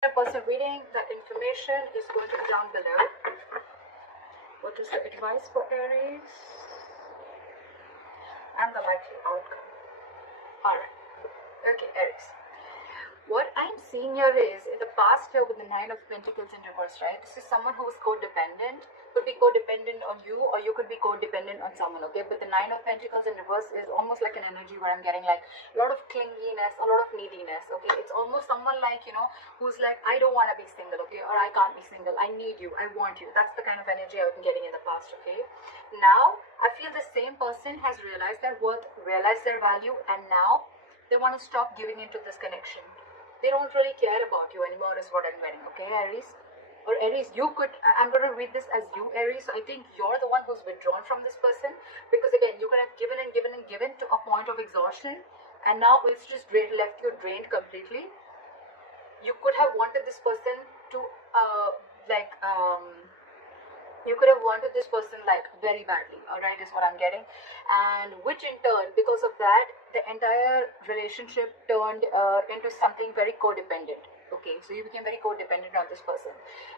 The person reading, the information is going to be down below. What is the advice for Aries? And the likely outcome. Alright. Okay, Aries. What I'm seeing here is, in the past year with the Nine of Pentacles in reverse, right? This is someone who is codependent. Could be codependent on you, or you could be codependent on someone, okay? But the Nine of Pentacles in reverse is almost like an energy where I'm getting like a lot of clinginess, a lot of neediness, okay? It's almost someone like, you know, who's like, I don't want to be single, okay? Or I can't be single. I need you. I want you. That's the kind of energy I've been getting in the past, okay? Now, I feel the same person has realized their worth, realized their value, and now they want to stop giving into this connection. They don't really care about you anymore is what I'm getting, okay, Aries? Or Aries, you could, I'm going to read this as you, Aries. So I think you're the one who's withdrawn from this person, because again, you could have given and given and given to a point of exhaustion, and now it's just left you drained completely. You could have wanted this person to, you could have wanted this person like very badly, alright, is what I'm getting. And which in turn, because of that, the entire relationship turned into something very codependent. Okay, so you became very codependent on this person.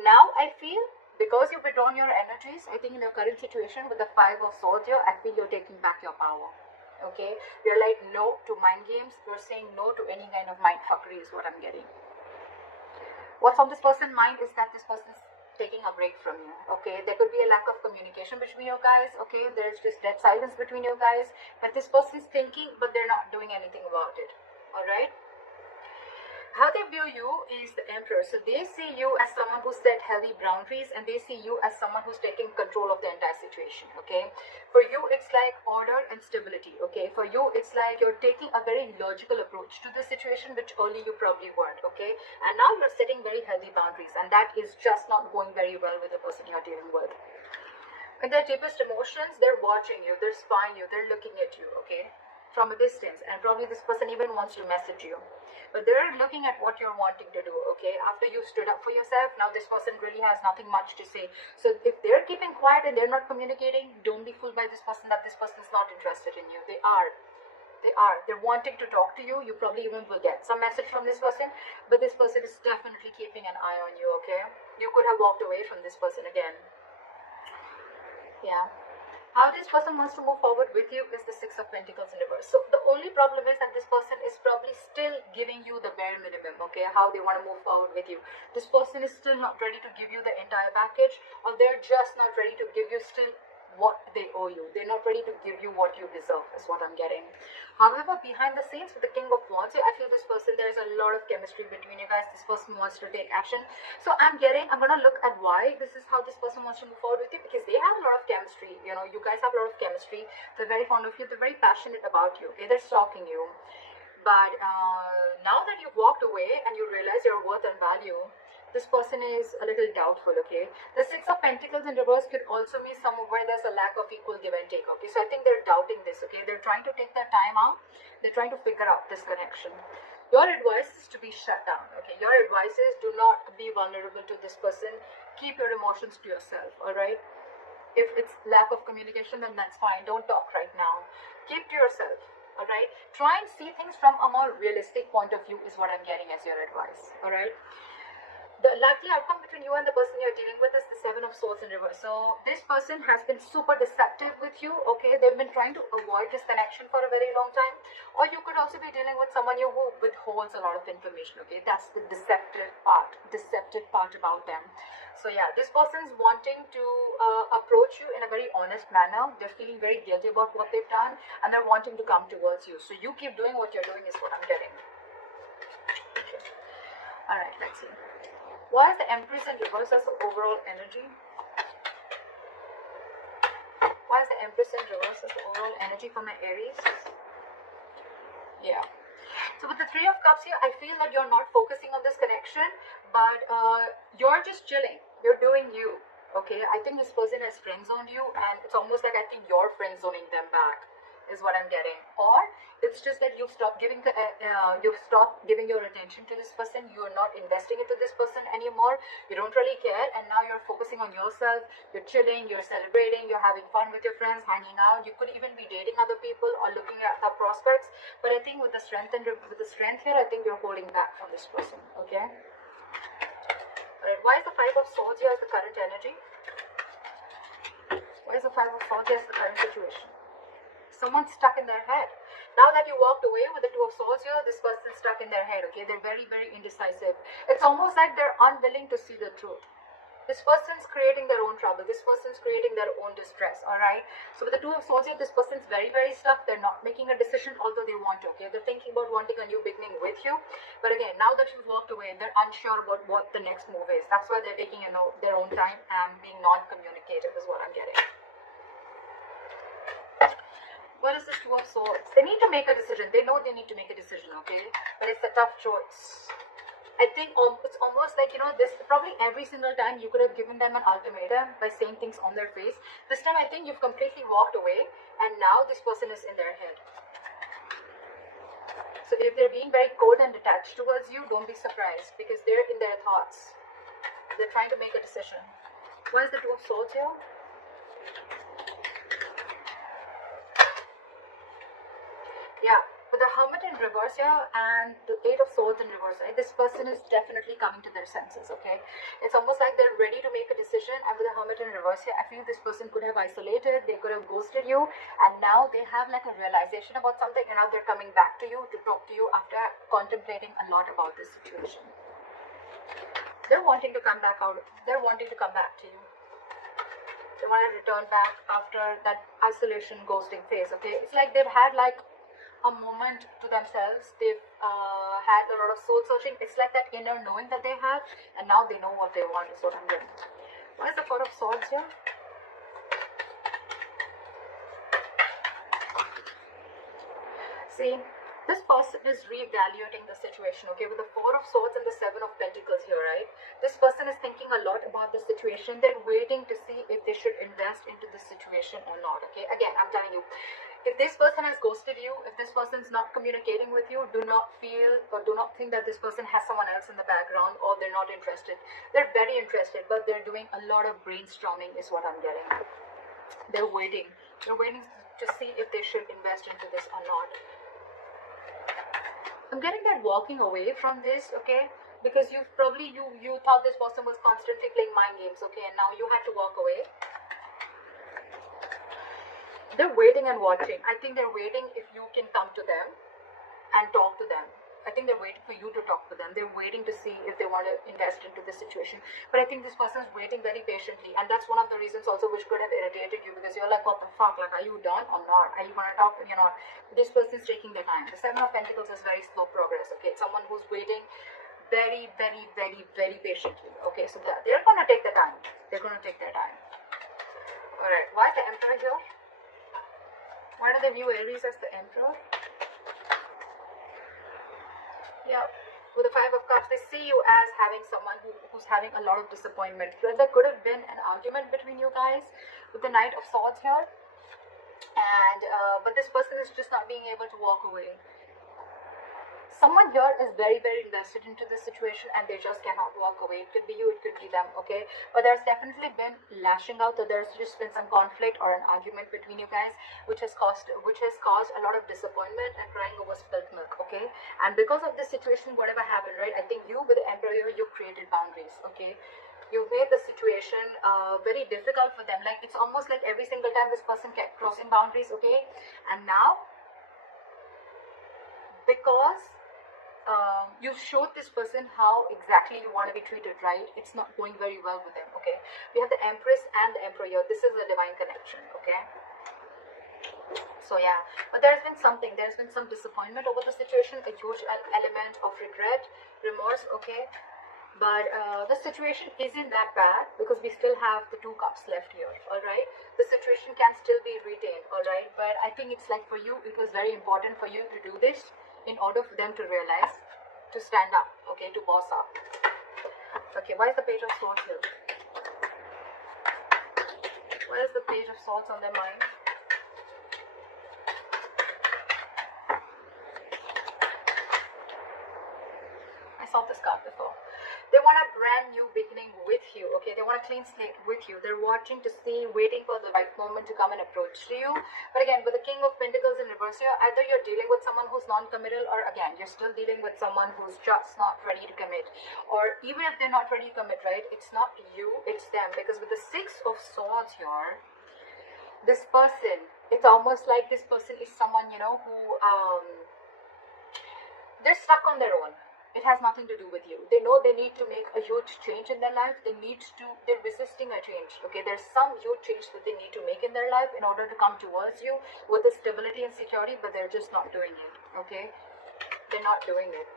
Now I feel, because you've withdrawn your energies, I think in your current situation with the Five of Swords here, I feel you're taking back your power. Okay, you're like no to mind games. You're saying no to any kind of mind fuckery is what I'm getting. What's on this person's mind is that this person's taking a break from you, okay? There could be a lack of communication between you guys, okay? There's just dead silence between you guys, but this person is thinking, but they're not doing anything about it, all right? How they view you is the Emperor. So they see you as someone who set healthy boundaries, and they see you as someone who's taking control of the entire situation, okay? For you, it's like order and stability, okay? For you, it's like you're taking a very logical approach to the situation, which early you probably weren't, okay? And now you're setting very healthy boundaries, and that is just not going very well with the person you're dealing with. In their deepest emotions, they're watching you, they're spying you, they're looking at you, okay? From a distance, and probably this person even wants to message you, but they're looking at what you're wanting to do, okay? After you stood up for yourself, now this person really has nothing much to say. So if they're keeping quiet and they're not communicating, don't be fooled by this person that this person's not interested in you. They're wanting to talk to you. You probably even will get some message from this person, but this person is definitely keeping an eye on you, okay? You could have walked away from this person again. Yeah. How this person wants to move forward with you is the Six of Pentacles in reverse. So the only problem is that this person is probably still giving you the bare minimum, okay? How they want to move forward with you. This person is still not ready to give you the entire package, or they're just not ready to give you still what they owe you. They're not ready to give you what you deserve, is what I'm getting. However, behind the scenes with the King of Wands, I feel this person, there's a lot of chemistry between you guys. This person wants to take action. So I'm going to look at why this is how this person wants to move forward with you, because they have a lot of chemistry. You know, you guys have a lot of chemistry. They're very fond of you. They're very passionate about you. Okay, they're stalking you. But now that you've walked away and you realize your worth and value, this person is a little doubtful, okay? The Six of Pentacles in reverse could also mean somewhere where there's a lack of equal give and take, okay? So I think they're doubting this, okay? They're trying to take their time out. They're trying to figure out this connection. Your advice is to be shut down, okay? Your advice is do not be vulnerable to this person. Keep your emotions to yourself, all right? If it's lack of communication, then that's fine. Don't talk right now. Keep to yourself, all right? Try and see things from a more realistic point of view is what I'm getting as your advice, all right? The likely outcome between you and the person you're dealing with is the Seven of Swords in reverse. So this person has been super deceptive with you, okay? They've been trying to avoid this connection for a very long time. Or you could also be dealing with someone who withholds a lot of information, okay? That's the deceptive part about them. So yeah, this person's wanting to approach you in a very honest manner. They're feeling very guilty about what they've done, and they're wanting to come towards you. So you keep doing what you're doing is what I'm getting. Okay. All right, let's see. Why is the Empress in reverse as the overall energy? Why is the Empress in reverse as the overall energy for my Aries? Yeah. So with the Three of Cups here, I feel that you're not focusing on this connection, but you're just chilling. You're doing you. Okay? I think this person has friend-zoned you, and it's almost like I think you're friend-zoning them back, is what I'm getting. Or it's just that you've stopped giving your attention to this person. You're not investing into this person anymore. You don't really care, and now you're focusing on yourself. You're chilling, you're celebrating, you're having fun with your friends, hanging out. You could even be dating other people or looking at other prospects. But I think with the strength here, I think you're holding back from this person. Okay. Alright, why is the Five of Swords here as the current energy? Why is the Five of Swords here as the current situation? Someone's stuck in their head. Now that you walked away with the Two of Swords here, this person's stuck in their head, okay? They're very, very indecisive. It's almost like they're unwilling to see the truth. This person's creating their own trouble. This person's creating their own distress, alright? So with the Two of Swords here, this person's very, very stuck. They're not making a decision, although they want to, okay? They're thinking about wanting a new beginning with you. But again, now that you've walked away, they're unsure about what the next move is. That's why they're taking their own time and being non-communicative is what I'm getting. What is this Two of Swords? They need to make a decision. They know they need to make a decision, okay? But it's a tough choice. I think it's almost like, this probably every single time you could have given them an ultimatum by saying things on their face. This time I think you've completely walked away and now this person is in their head. So if they're being very cold and detached towards you, don't be surprised because they're in their thoughts. They're trying to make a decision. Why is the Two of Swords here? Yeah, with the Hermit in reverse here and the Eight of Swords in reverse, right? This person is definitely coming to their senses, okay? It's almost like they're ready to make a decision. And with the Hermit in reverse here, I feel this person could have isolated, they could have ghosted you, and now they have like a realization about something, and now they're coming back to you to talk to you after contemplating a lot about this situation. They're wanting to come back out. They're wanting to come back to you. They want to return back after that isolation ghosting phase, okay? It's like they've had like a moment to themselves. They've had a lot of soul searching. It's like that inner knowing that they have, and now they know what they want is what I'm getting. Why is the Four of Swords here? See, this person is reevaluating the situation, okay? With the Four of Swords and the Seven of Pentacles here, right? This person is thinking a lot about the situation. They're waiting to see if they should invest into this situation or not, okay? Again, I'm telling you, if this person has ghosted you, if this person is not communicating with you, do not feel or do not think that this person has someone else in the background or they're not interested. They're very interested, but they're doing a lot of brainstorming is what I'm getting. They're waiting. They're waiting to see if they should invest into this or not. I'm getting that walking away from this, okay? Because you thought this person was constantly playing mind games, okay? And now you had to walk away. They're waiting and watching. I think they're waiting if you can come to them and talk to them. I think they're waiting for you to talk to them. They're waiting to see if they want to invest into this situation. But I think this person is waiting very patiently. And that's one of the reasons also which could have irritated you, because you're like, what the fuck? Like, are you done or not? Are you going to talk or you're not? This person is taking their time. The Seven of Pentacles is very slow progress, okay? It's someone who's waiting very, very, very, very patiently. Okay, so they're going to take their time. They're going to take their time. Alright, why is the Emperor here? Why do they view Aries as the Emperor? Yeah, with the Five of Cups, they see you as having someone who's having a lot of disappointment. There could have been an argument between you guys with the Knight of Swords here. And, but this person is just not being able to walk away. Someone here is very, very invested into this situation and they just cannot walk away. It could be you, it could be them, okay? But there's definitely been lashing out, so there's just been some conflict or an argument between you guys, which has caused a lot of disappointment and crying over spilt milk, okay? And because of this situation, whatever happened, right? I think you with the Emperor, you created boundaries, okay? You've made the situation very difficult for them. Like, it's almost like every single time this person kept crossing boundaries, okay? And now, because you've showed this person how exactly you want to be treated, right? It's not going very well with them, okay? We have the Empress and the Emperor here. This is a divine connection, okay? So yeah, but there's been some disappointment over the situation, a huge element of regret, remorse, okay? But the situation isn't that bad because we still have the Two Cups left here, alright? The situation can still be retained, alright? But I think it's like for you, it was very important for you to do this in order for them to realize, to stand up, okay, to boss up. Okay, why is the Page of Swords here? Why is the Page of Swords on their mind? I saw this card before. They want a brand new beginning with you, okay? They want a clean slate with you. They're watching to see, waiting for the right moment to come and approach you. But again, with the King of Pentacles in reverse here, either you're dealing with someone who's non-committal, or again, you're still dealing with someone who's just not ready to commit. Or even if they're not ready to commit, right, it's not you, it's them. Because with the Six of Swords here, this person, it's almost like this person is someone, you know, who they're stuck on their own. It has nothing to do with you. They know they need to make a huge change in their life. They're resisting a change, okay? There's some huge change that they need to make in their life in order to come towards you with the stability and security, but they're just not doing it, okay? They're not doing it.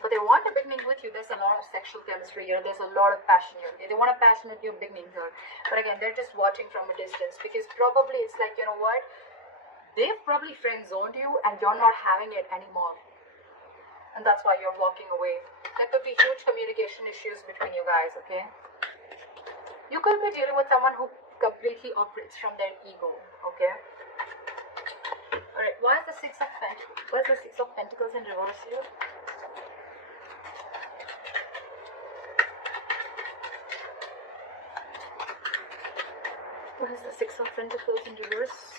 But they want a beginning with you. There's a lot of sexual chemistry here. There's a lot of passion here, okay? They want a passionate new beginning here. But again, they're just watching from a distance, because probably it's like, you know what? They've probably friend-zoned you and you're not having it anymore. And that's why you're walking away. There could be huge communication issues between you guys, okay? You could be dealing with someone who completely operates from their ego, okay? Alright, why is the Six of Pentacles? Why is the Six of Pentacles in reverse here? What is the Six of Pentacles in reverse?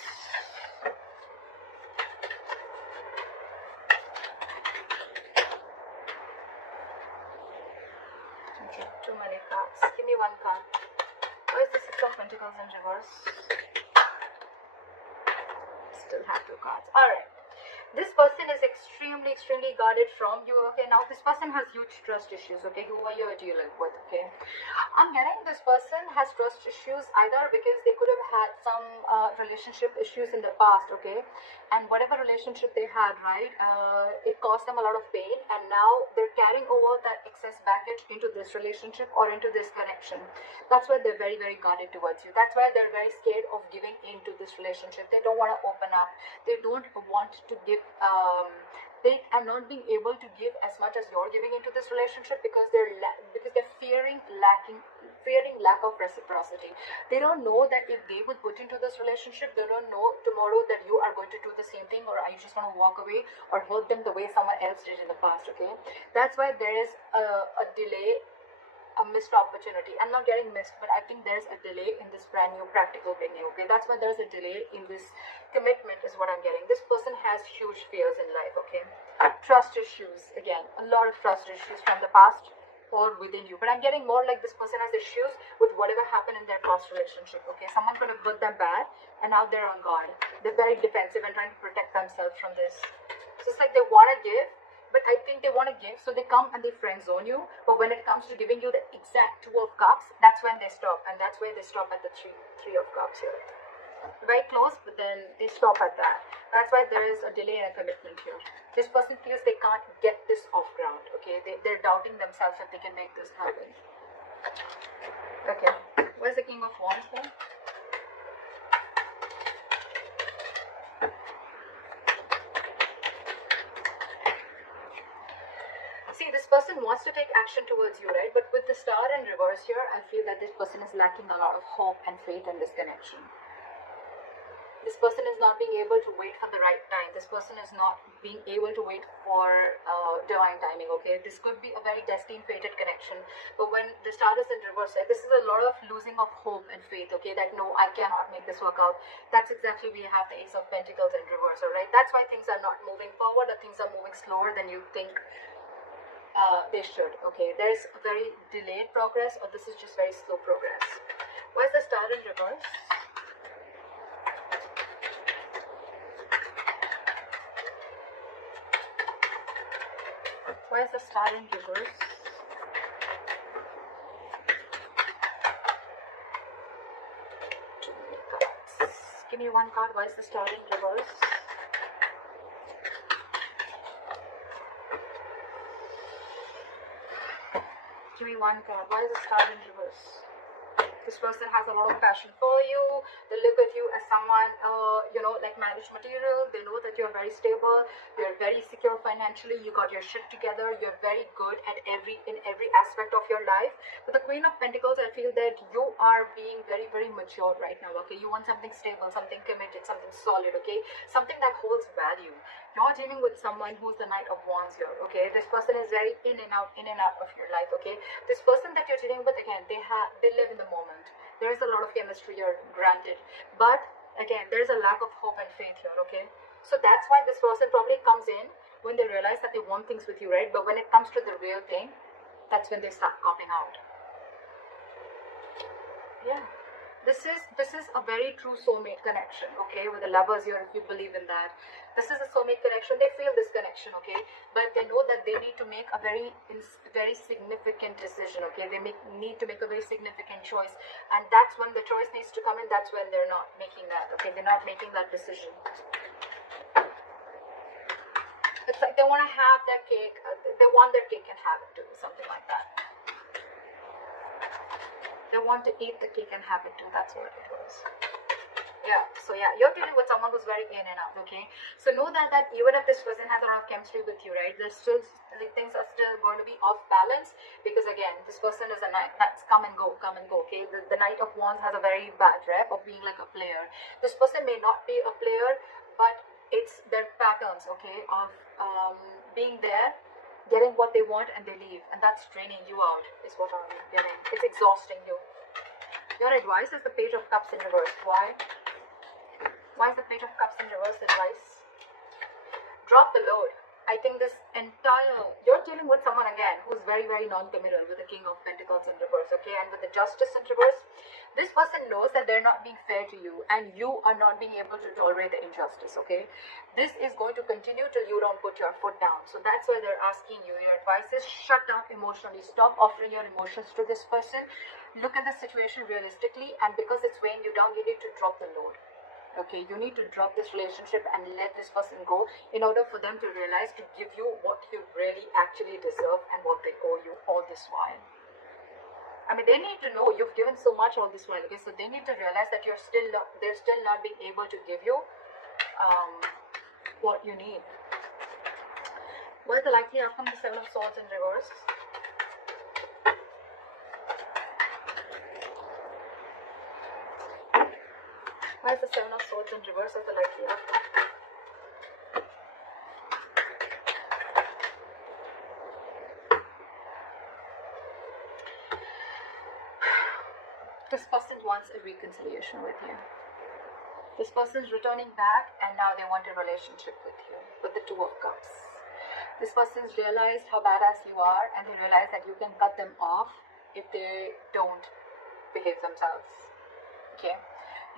Okay, too many cards. Give me one card. Why is the Six of Pentacles in reverse? Still have two cards. Alright. This person is extremely guarded from you, okay? Now this person has huge trust issues, okay? Who are you dealing with, okay? I'm getting this person has trust issues either because they could have had some relationship issues in the past, okay? And whatever relationship they had, right, it caused them a lot of pain, and now they're carrying over that excess baggage into this relationship or into this connection. That's why they're very guarded towards you. That's why they're very scared of giving into this relationship. They don't want to open up. They don't want to give they are not being able to give as much as you're giving into this relationship because they're fearing lack of reciprocity. They don't know that if they would put into this relationship, they don't know tomorrow that you are going to do the same thing, or are you just going to walk away or hurt them the way someone else did in the past, okay? That's why there is a delay, a missed opportunity. I'm not getting missed, but I think there's a delay in this brand new practical beginning, okay? That's why there's a delay in this commitment is what I'm getting. This person has huge fears in life, okay? Trust issues, again, a lot of trust issues from the past or within you. But I'm getting more like this person has issues with whatever happened in their past relationship, okay? Someone could have hurt them bad, and now they're on guard. They're very defensive and trying to protect themselves from this. So it's like they want to give, but I think they want to give, so they come and they friend zone you. But when it comes to giving you the exact Two of Cups, that's when they stop, and that's where they stop at the three of Cups here. Very close, but then they stop at that. That's why there is a delay in a commitment here. This person feels they can't get this off ground, okay? They're doubting themselves if they can make this happen. Okay, where's the King of Wands then? See, this person wants to take action towards you, right? But with the Star in reverse here, I feel that this person is lacking a lot of hope and faith in this connection. This person is not being able to wait for the right time. This person is not being able to wait for divine timing, okay? This could be a very destined, fated connection. But when the Star is in reverse, right, this is a lot of losing of hope and faith, okay? That, no, I cannot make this work out. That's exactly we have the Ace of Pentacles in reverse, all right? That's why things are not moving forward, or things are moving slower than you think they should, okay? There's a very delayed progress, or this is just very slow progress. Why is the Star in reverse? Why is the Star in reverse? Too many cards. Give me one card. Why is the Star in reverse? Give me one card. Why is the Star in reverse? This person has a lot of passion for you. They look at you as someone, you know, like marriage material. They know that you're very stable, you're very secure financially, you got your shit together, you're very good at in every aspect of your life. With the Queen of Pentacles, I feel that you are being very, very mature right now, okay? You want something stable, something committed, something solid, okay? Something that holds value. You're dealing with someone who's the Knight of Wands here, okay? This person is very in and out of your life, okay? This person that you're dealing with, again, they live in the moment. There is a lot of chemistry here, granted, but again, there's a lack of hope and faith here, okay? So that's why this person probably comes in when they realize that they want things with you, right? But when it comes to the real thing, that's when they start copping out. Yeah. This is a very true soulmate connection, okay? With the lovers here, if you believe in that. This is a soulmate connection. They feel this connection, okay? But they know that they need to make a very significant decision, okay? They need to make a very significant choice. And that's when the choice needs to come in. That's when they're not making that, okay? They're not making that decision. It's like they want to have their cake. They want their cake and have it too, something like that. They want to eat the cake and have it too. That's what it was. Yeah. So yeah, you're dealing with someone who's very in and out. Okay. So know that even if this person has a lot of chemistry with you, right? There's still things are still going to be off balance, because again, this person is a knight that's come and go. Okay. The Knight of Wands has a very bad rep of being like a player. This person may not be a player, but it's their patterns, okay, of being there, getting what they want, and they leave, and that's draining you out, is what I'm getting. It's exhausting you. Your advice is the Page of Cups in reverse. Why is the Page of Cups in reverse advice? Drop the load. I think you're dealing with someone again who's very, very non-committal, with the King of Pentacles in reverse, okay? And with the Justice in reverse, this person knows that they're not being fair to you, and you are not being able to tolerate the injustice, okay? This is going to continue till you don't put your foot down. So that's why they're asking you. Your advice is shut down emotionally. Stop offering your emotions to this person. Look at the situation realistically, and because it's weighing you down, you need to drop the load. Okay, you need to drop this relationship and let this person go, in order for them to realize to give you what you really actually deserve and what they owe you all this while. I mean, they need to know you've given so much all this while, okay? So they need to realize that they're still not being able to give you what you need. What is the likely outcome? The Seven of Swords in reverse. Why is the Seven of Swords in reverse as the likely outcome? This person wants a reconciliation with you. This person is returning back, and now they want a relationship with you, with the Two of Cups. This person's realized how badass you are, and they realize that you can cut them off if they don't behave themselves. Okay?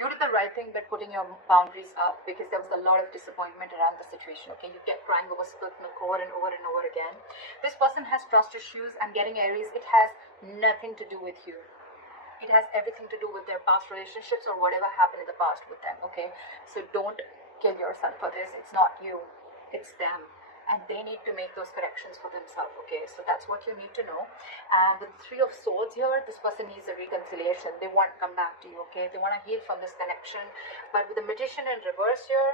You did the right thing by putting your boundaries up, because there was a lot of disappointment around the situation, okay? You kept crying over spilt milk over and over and over again. This person has trust issues. I'm getting Aries. It has nothing to do with you. It has everything to do with their past relationships or whatever happened in the past with them, okay? So don't kill yourself for this. It's not you. It's them. And they need to make those corrections for themselves, okay? So that's what you need to know. And with the Three of Swords here, this person needs a reconciliation. They want to come back to you, okay? They want to heal from this connection. But with the Magician in reverse here,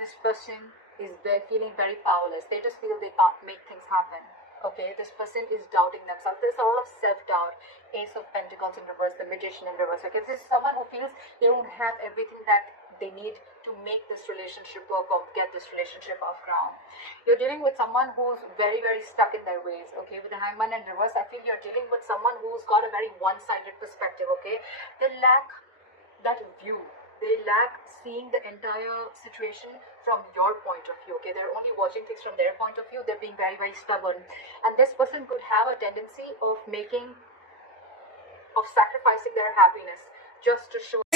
this person is feeling very powerless. They just feel they can't make things happen, okay? This person is doubting themselves. There's a lot of self-doubt. Ace of Pentacles in reverse, the Magician in reverse, okay? This is someone who feels they don't have everything that they need to make this relationship work or get this relationship off ground. You're dealing with someone who's very, very stuck in their ways, okay? With the Hangman in reverse, I feel you're dealing with someone who's got a very one-sided perspective, okay? They lack that view. They lack seeing the entire situation from your point of view, okay? They're only watching things from their point of view. They're being very, very stubborn. And this person could have a tendency of sacrificing their happiness just to show